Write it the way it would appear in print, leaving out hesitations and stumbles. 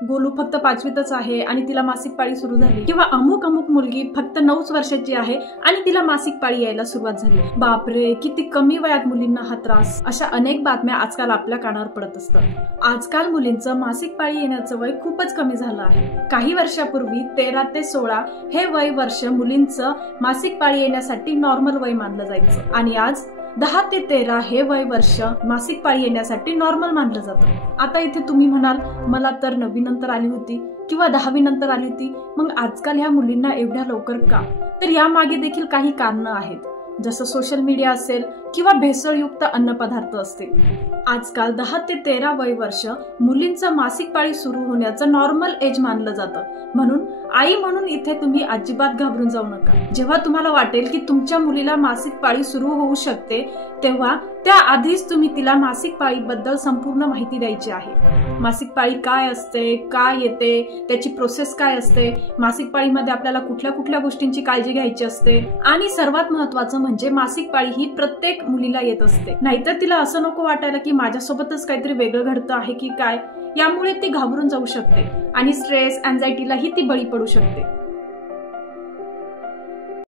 गोलू फक्त 5वीतच आहे आणि तिला मासिक पाळी सुरू झाली, किंवा अमुक अमुक मुलगी फक्त 9 वर्षाची आहे आणि तिला मासिक पाळी यायला सुरुवात झाली. बापरे, किती कमी वयात मुलींना हा त्रास. अशा अनेक बातम्या आजकाल आपल्या कानावर पडत असतात. आजकाल मुलींचं मासिक पाळी येण्याचं वय खूपच कमी झालं आहे. काही वर्षापूर्वी 13 ते 16 हे वय वर्ष मुलींचं मासिक पाळी येण्यासाठी नॉर्मल वय मानलं जायचं आणि आज 10 ते 13 हे वय वर्ष मासिक पाळी येण्यासाठी नॉर्मल मानलं जातं. आता इथे तुम्ही म्हणाल, मला तर 9वी नंतर आली होती किंवा 10वी नंतर आली होती, मग आजकाल ह्या मुलींना एवढ्या लवकर का? तर यामागे देखील काही कारणं आहेत, जसं सोशल मीडिया असेल किंवा भेसळयुक्त अन्नपदार्थ असतील. आजकाल 10 ते 13 वय वर्ष मुलींचं मासिक पाळी सुरू होण्याचं नॉर्मल एज मानलं जातं. म्हणून आई म्हणून इथे तुम्ही अजिबात घाबरून जाऊ नका. जेव्हा तुम्हाला वाटेल की तुमच्या मुलीला मासिक पाळी सुरू होऊ शकते, तेव्हा त्याआधीच तुम्ही तिला मासिक पाळीबद्दल संपूर्ण माहिती द्यायची आहे. मासिक पाळी काय असते, काय येते, त्याची प्रोसेस काय असते, मासिक पाळीमध्ये आपल्याला कुठल्या कुठल्या गोष्टींची काळजी घ्यायची असते, आणि सर्वात महत्वाचं म्हणजे मासिक पाळी ही प्रत्येक मुलीला येत असते. नाहीतर तिला असं नको वाटायला की माझ्यासोबतच काहीतरी वेगळं घडतं आहे की काय. यामुळे ती घाबरून जाऊ शकते आणि स्ट्रेस, अँझायटीलाही ती बळी पडू शकते.